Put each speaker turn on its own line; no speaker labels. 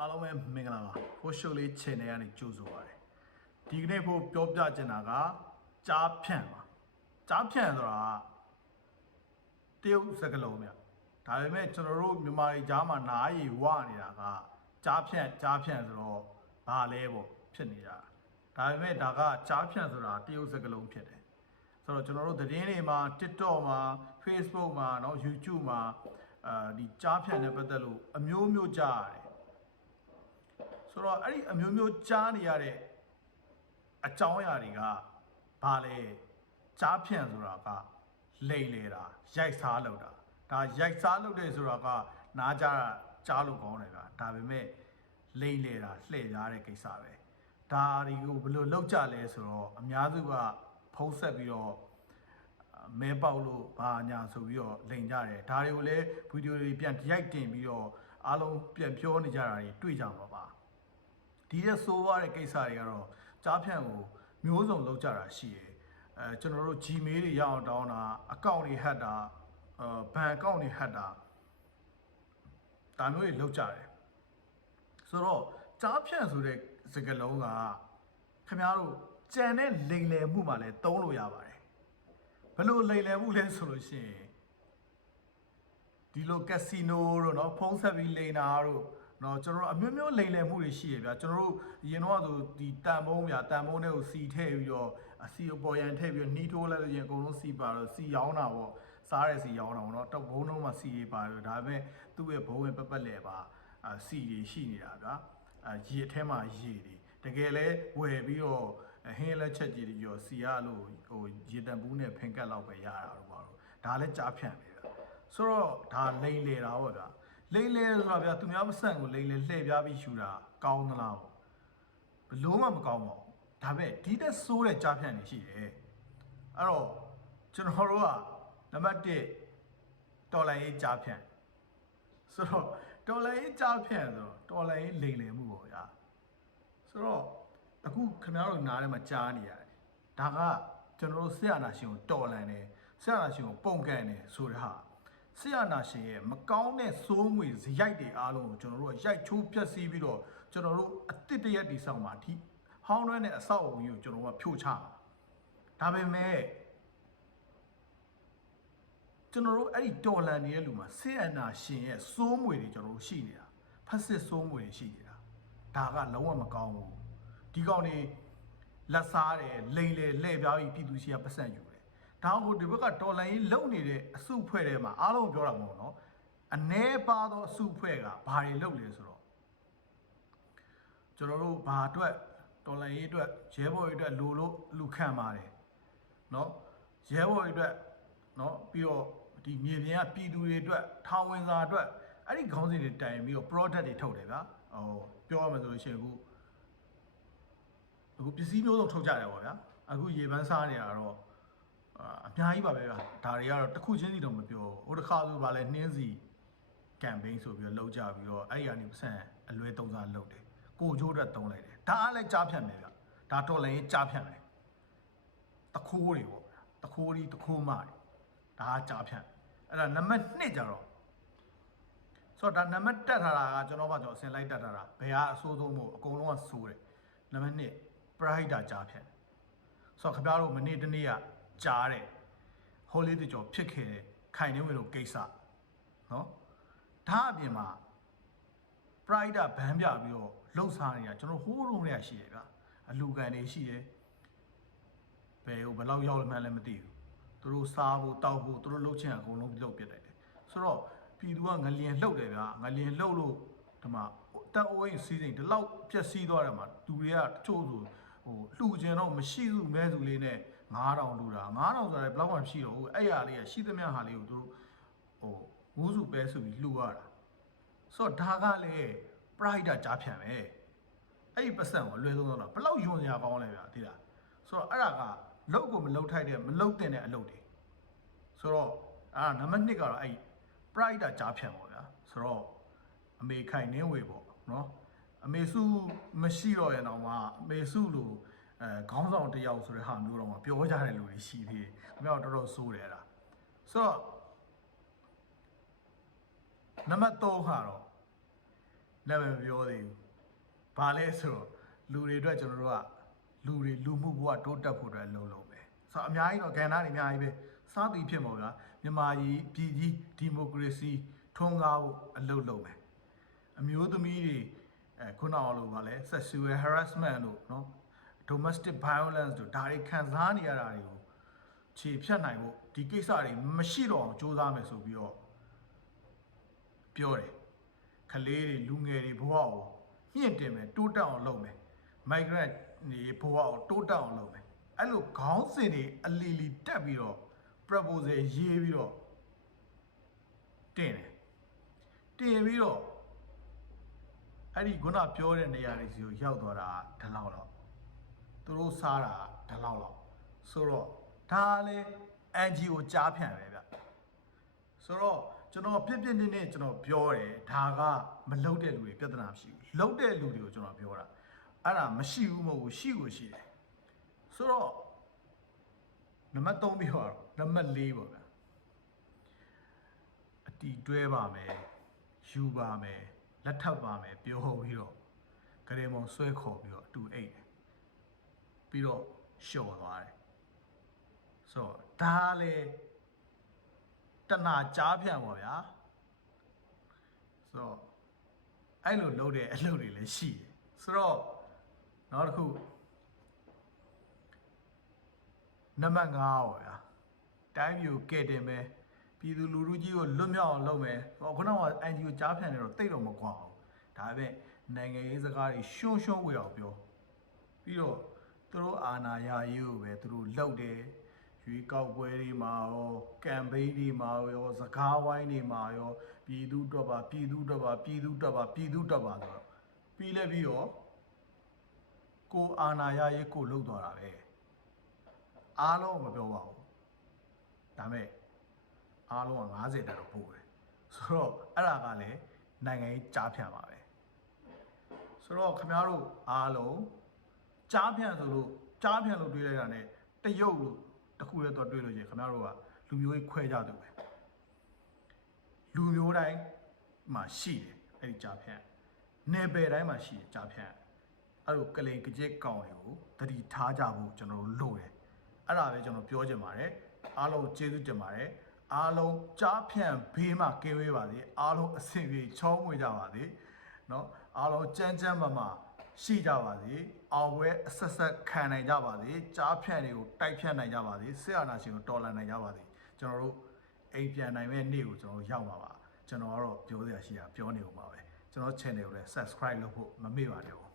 အားလုံးပဲမင်္ဂလာပါဖိုးရှုပ်လေး channel ကနေကြိုဆိုပါရစေဒီကနေ့ဖို့ပြောပြချင်တာကကြားဖြန့်ပါကြားဖြန့်ဆိုတာတရုတ်စကားလုံးမြဒါပေမဲ့ကျွန်တော်တို့မြန်မာပြည်ကြားမှာနားရည်ဝနေတာကကြားဖြန့်ကြားဖြန့်ဆိုတော့ဘာလဲပေါ့ဖြစ်နေတာဒါပေမဲ့ဒါကကြားဖြန့်ဆိုတာတရုတ်စကားလုံးဖြစ်တယ်ဆိုတော့ကျွန်တော်တို့သတင်းတွေမှာ TikTok မှာ Facebook မှာเนาะ YouTube မှာအာဒီကြားဖြန့်နဲ့ပတ်သက်လို့အမျိုးမျိုးကြားရတယ် ဆိုတော့အဲ့ဒီအမျိုးမျိုးကြားနေရတဲ့အကြောင်းအရာတွေကဘာလဲကြားဖြန့်ဆိုတာကလိမ်လေတာရိုက်စားလောက်တာဒါရိုက်စားလောက်တယ်ဆိုတာကနားကြတာကြားလို့ကောင်းတယ်ဗျာဒါပေမဲ့လိမ်လေတာလှည့်ကြတဲ့ကိစ္စပဲဒါတွေကိုဘယ်လိုလောက်ကြလဲဆိုတော့အများစုကဖုံးဆက်ပြီးတော့မဲပေါက်လို့ဘာညာဆိုပြီးတော့လိန်ကြတယ်ဒါတွေကိုလည်းဗီဒီယိုတွေပြန်ရိုက်တင်ပြီးတော့အားလုံးပြန်ပြောနေကြတာတွေတွေ့ကြမှာပါ ဒီတဲ့ဆိုးရတဲ့ကိစ္စတွေကတော့ကြားဖြန့်ကိုမျိုးစုံလောက်ကြတာရှိရယ်အဲကျွန်တော်တို့ Gmail တွေရအောင်တောင်းတာအကောင့်တွေဟက်တာအဲဘဏ်အကောင့်တွေဟက်တာဒါမျိုးတွေလောက်ကြတယ်ဆိုတော့ကြားဖြန့်ဆိုတဲ့စကားလုံးကခင်ဗျားတို့ကြံတဲ့လိမ်လည်မှုမှလည်းသုံးလို့ရပါတယ်ဘယ်လိုလိမ်လည်မှုလဲဆိုလို့ရှိရင် ဒီလိုကက်စီနိုတို့เนาะဖုံးဆက်ပြီးလိန်တာတို့ နော်ကျွန်တော်တို့အမျိုးမျိုးလိမ်လည်မှုတွေရှိရဗျာကျွန်တော်တို့ရင်တော့ဆိုဒီတန်ပုံးဗျာတန်ပုံးတွေကိုစီထည့်ပြီးတော့အစီအပေါ်ရန်ထည့်ပြီးတော့နှီးထိုးလိုက်လို့ရင်အကုန်လုံးစီပါတော့စီရောင်းတာပေါ့စားရစီရောင်းတာပေါ့နော်တော့ဘုံလုံးမှာစီရပါတော့ဒါပေမဲ့သူ့ရဲ့ဘုံဝင်ပက်ပက်လဲပါအစီတွေရှိနေတာဗျာအရေအထဲမှာရေတွေတကယ်လဲဝယ်ပြီးတော့ဟင်းလက်ချက်ကြီးတွေရောစီရလို့ဟိုရေတံပူးနဲ့ဖင်ကက်လောက်ပဲရတာတော့ပါတော့ဒါလဲကြားဖြန့်နေတာဆိုတော့ဒါလိမ်လေတာပေါ့ဗျာ လိန်လေဆိုတာဗျာသူများမဆန့်ကိုလိန်လေလှည့်ပြားပြီးရှူတာကောင်းသလားပေါ့ဘလို့မှမကောင်းပါဘူးဒါပဲဒီတက်ဆိုးတဲ့ကြားဖြန့်နေရှိတယ်အဲ့တော့ကျွန်တော်တို့ကနံပါတ်1တော်လိုင်းရေးကြားဖြန့်ဆိုတော့တော်လိုင်းရေးကြားဖြန့်ဆိုတော့တော်လိုင်းရေးလိန်လေမှုပေါ့ဗျာဆိုတော့အခုခင်ဗျားတို့နားထဲမှာကြားနေရတယ်ဒါကကျွန်တော်တို့ဆရာနာရှင်ကိုတော်လန်တယ်ဆရာနာရှင်ကိုပုံကန်တယ်ဆိုတဲ့ဟာ ဆရာနာရှင်ရဲ့မကောင်းတဲ့စိုးငွေဇရိုက်တွေအားလုံးကိုကျွန်တော်တို့ကရိုက်ချိုးဖျက်ဆီးပြီးတော့ကျွန်တော်တို့အတစ်တရက်တီဆောင်မှာဒီဟောင်းတွဲနဲ့အဆောက်အုံကြီးကိုကျွန်တော်တို့ကဖြိုချမှာဒါပေမဲ့ကျွန်တော်တို့အဲ့ဒီတော်လန်နေတဲ့လူမှာဆရာနာရှင်ရဲ့စိုးငွေတွေကျွန်တော်တို့ရှိနေတာဖက်စစ်စိုးငွေတွေရှိနေတာဒါကလုံးဝမကောင်းဘူးဒီကောင်တွေလက်စားတယ်လိန်လေလှည့်ပြားပြီးပြည်သူရှိရပတ်စံယူတယ် ဒါကိုဒီဘက်ကတော်လိုင်းကြီးလုံနေတဲ့အစုဖွဲ့ထဲမှာအားလုံးပြောတာမဟုတ်နော်အ ਨੇ ပါသောအစုဖွဲ့ကဘာတွေလုပ်လဲဆိုတော့ကျွန်တော်တို့ဘာအတွက်တော်လိုင်းကြီးအတွက်ရဲဘော်ကြီးအတွက်လိုလို့လူခံပါတယ်နော်ရဲဘော်ကြီးအတွက်နော်ပြီးတော့ဒီမြေပြင်ကပြည်သူတွေအတွက်ထောင်ဝင်စာအတွက်အဲ့ဒီခေါင်းစဉ်တွေတိုင်ပြီးတော့ product တွေထုတ်တယ်ဗျာဟိုပြောရမယ်ဆိုလို့ရှိရင်အခုအခုပစ္စည်းမျိုးစုံထုတ်ကြတယ်ပေါ့ဗျာအခုရေပန်းစားနေတာတော့ အာအများကြီးပါပဲဗျာဒါတွေကတော့တစ်ခုချင်းစီတော့မပြောဘူးဟိုတစ်ခါဆိုဗာလဲနှင်းစီကမ်ပိန်းဆိုပြီးတော့လောက်ကြပြီးတော့အဲ့ဒီကနေပစံအလွဲသုံးစားလုပ်တယ်ကိုချိုးအတွက်သုံးလိုက်တယ်ဒါအားလည်းကြားဖြတ်မယ်ဗျဒါတော်လည်းကြားဖြတ်မယ်တခိုးတွေပေါ့ဗျာတခိုးဒီတခိုးမတွေဒါကကြားဖြတ်အဲ့ဒါနံပါတ်2ကြတော့ဆိုတော့ဒါနံပါတ်တက်ထားတာကကျွန်တော်ကကျွန်တော်အစင်လိုက်တက်ထားတာဘယ်ကအဆိုးဆုံးမို့အကုန်လုံးကဆိုးတယ်နံပါတ်2 pride ကြားဖြတ်ဆိုတော့ခင်ဗျားတို့မနေ့တနေ့က ကြားတဲ့ဟိုလေးတကြောဖြစ်ခဲ့တဲ့ခိုင်နေဝင်လို့ကိစ္စနော်ဒါအပြင်မှာ pride ဘန်းပြပြီးတော့လှုပ်ရှားနေတာကျွန်တော်ဟိုးလုံးတွေကရှိရဗျာအလူကန်တွေရှိတယ်ဘယ်ဟိုဘယ်လောက်ရောက်မှန်းလည်းမသိဘူးသူတို့စားဖို့တောက်ဖို့သူတို့လှုပ်ချင်အကုန်လုံးလှုပ်ပြစ်လိုက်တယ်ဆိုတော့ပြည်သူကငလျင်လှုပ်တယ်ဗျာငလျင်လှုပ်လို့ဒီမှာတက်အိုးရင်စီးစိမ်ဒီလောက်ပြက်စီးသွားတယ်မှာသူတွေကတချို့ဆိုဟိုလှူကျင်တော့မရှိစုမဲစုလေးနဲ့ 9000လှူတာ9000ဆိုရဲဘယ်လောက်မှမရှိတော့ဘူးအဲ့ရလေးကရှိသမျှဟာလေးကိုသူတို့ဟိုငူးစုပဲဆိုပြီးလှူရတာဆိုတော့ဒါကလည်း pride ကြားဖြန့်ပဲအဲ့ဒီပတ်စံကိုအလွယ်ဆုံးတော့ဘယ်လောက်ယွန်စရာကောင်းလဲဗျာသိလားဆိုတော့အဲ့ဒါကလုတ်ကိုမလုတ်ထိုက်တဲ့မလုတ်တင်တဲ့အလုပ်တွေဆိုတော့အာနံပါတ်1ကတော့အဲ့ pride ကြားဖြန့်ပေါ့ဗျာဆိုတော့အမေခိုင်နင်းဝေပေါ့နော်အမေစုမရှိတော့ရင်တော့မှအမေစုလို အဲခေါင်းဆောင်တစ်ယောက်ဆိုတဲ့ဟာမျိုးတော့မှပြောကြတဲ့လူတွေရှိသေးတယ်။အမေကတော်တော်စိုးတယ်အဲ့ဒါ။ဆိုတော့နံပါတ်3ကတော့နာမည်မပြောသေးဘူးဘာလဲဆိုတော့လူတွေအတွက်ကျွန်တော်တို့ကလူတွေလူမှုဘဝတိုးတက်ဖို့အတွက်လုံလုံပဲဆိုတော့အများကြီးတော့ကဏ္ဍတွေအများကြီးပဲစားသည်ဖြစ်မှာဗျာမြန်မာကြီးပြည်ကြီးဒီမိုကရေစီထွန်းကားဖို့အလုပ်လုပ်မယ်အမျိုးသမီးတွေအဲခုနကလိုပါလဲ sexual harassment တို့နော် domestic violence တို့ဒါတွေခံစားနေရတာတွေကိုခြေဖြတ်နိုင်ဖို့ဒီကိစ္စတွေမရှိတော့အောင်စူးစမ်းမယ်ဆိုပြီးတော့ပြောတယ်ကလေးတွေလူငယ်တွေဘဝကိုမြင့်တင်မယ်တိုးတက်အောင်လုပ်မယ် migrant တွေဘဝကိုတိုးတက်အောင်လုပ်မယ်အဲ့လိုခေါင်းစဉ်တွေအလီလီတက်ပြီးတော့ proposal ရေးပြီးတော့တင်တယ်တင်ပြီးတော့အဲ့ဒီခုနပြောတဲ့နေရာတွေစီကိုရောက်သွားတာဒလောက်တော့ သူတို့စားတာဒီလောက်လောက်ဆိုတော့ဒါလည်း NGO ကြားဖြန့်ပဲဗျဆိုတော့ကျွန်တော်ပြစ်ပြစ်နေနေကျွန်တော်ပြောတယ်ဒါကမလုတ်တဲ့လူတွေပြဿနာမရှိဘူးလုတ်တဲ့လူတွေကိုကျွန်တော်ပြောတာအဲ့ဒါမရှိဘူးမဟုတ်ဘူးရှိကိုရှိတယ်ဆိုတော့နံပါတ်3ပြီးတော့နံပါတ်4ပေါ့ဗျာအတီတွဲပါမယ်ယူပါမယ်လက်ထပ်ပါမယ်ပြောပြီးတော့ကလေးမောင်ဆွဲခေါ်ပြီးတော့အတူအိတ်တယ် ပြီးတော့လျှော်သွားတယ်ဆိုတော့ဒါလေတဏှာကြားဖြန့်ပါဗျာဆိုတော့အဲ့လိုလုပ်တဲ့အလုပ်တွေလည်းရှိတယ်ဆိုတော့နောက်တစ်ခုနံပါတ်5ပါဗျာတိုင်းမျိုးကဲ့တင်မယ်ပြည်သူလူထုကြီးကိုလွတ်မြောက်အောင်လုပ်မယ်ဟောခုနက NGO ကြားဖြန့်နေတော့တိတ်တော့မကွာအောင်ဒါပေမဲ့နိုင်ငံရေးစကားတွေရှုံးရှုံးဝေအောင်ပြောပြီးတော့ သူတို့အာဏာရရေးကိုပဲသူတို့လှုပ်တယ်ရွေးကောက်ပွဲတွေမှာရောကမ်ပိန်းတွေမှာရောစကားဝိုင်းတွေမှာရောပြည်သူအတွက်ပါပြည်သူအတွက်ပါပြည်သူအတွက်ပါပြည်သူအတွက်ပါဆိုတော့ပြီးလဲပြီးတော့ကိုအာဏာရရေးကိုလှုပ်သွားတာပဲအားလုံးမပြောပါဘူးဒါမဲ့အားလုံးက90တက်တော့ပို့တယ်ဆိုတော့အဲ့ဒါကလည်းနိုင်ငံရေးကြားဖြန့်ပါပဲဆိုတော့ခင်ဗျားတို့အားလုံး ကြားဖြန့်ဆိုလို့ကြားဖြန့်လို့တွေးလိုက်တာ ਨੇ တရုတ်လို့တခုရဲတော့တွေးလို့ချင်းခင်ဗျားတို့ကလူမျိုးကြီးခွဲကြသူပဲလူမျိုးတိုင်းမှာရှိတယ်အဲ့ဒီကြားဖြန့်နယ်ပယ်တိုင်းမှာရှိတယ်ကြားဖြန့်အဲ့လိုကလိန်ကကြက်ကောင်တွေကိုတတိထားကြဖို့ကျွန်တော်တို့လိုတယ်အဲ့ဒါပဲကျွန်တော်ပြောချင်ပါတယ်အားလုံးကျေးဇူးတင်ပါတယ်အားလုံးကြားဖြန့်ဘေးမှာကင်းဝေးပါစေအားလုံးအဆင်ပြေချောင်းမွေကြပါစေเนาะအားလုံးကြမ်းကြမ်းမာမာ ရှိကြပါစေအောင်ပွဲအဆက်ဆက်ခံနိုင်ကြပါစေကြားဖြန့်တွေကိုတိုက်ဖြန့်နိုင်ကြပါစေဆရာနာရှင်ကိုတော်လှန်နိုင်ကြပါစေကျွန်တော်တို့အိမ်ပြန်နိုင်မဲ့နေ့ကိုကျွန်တော်တို့ရောက်ပါပါကျွန်တော်ကတော့ပြောစရာရှိတာပြောနေဦးပါပဲကျွန်တော် channel ကိုလည်း subscribe လုပ်ဖို့မမေ့ပါနဲ့ဘူး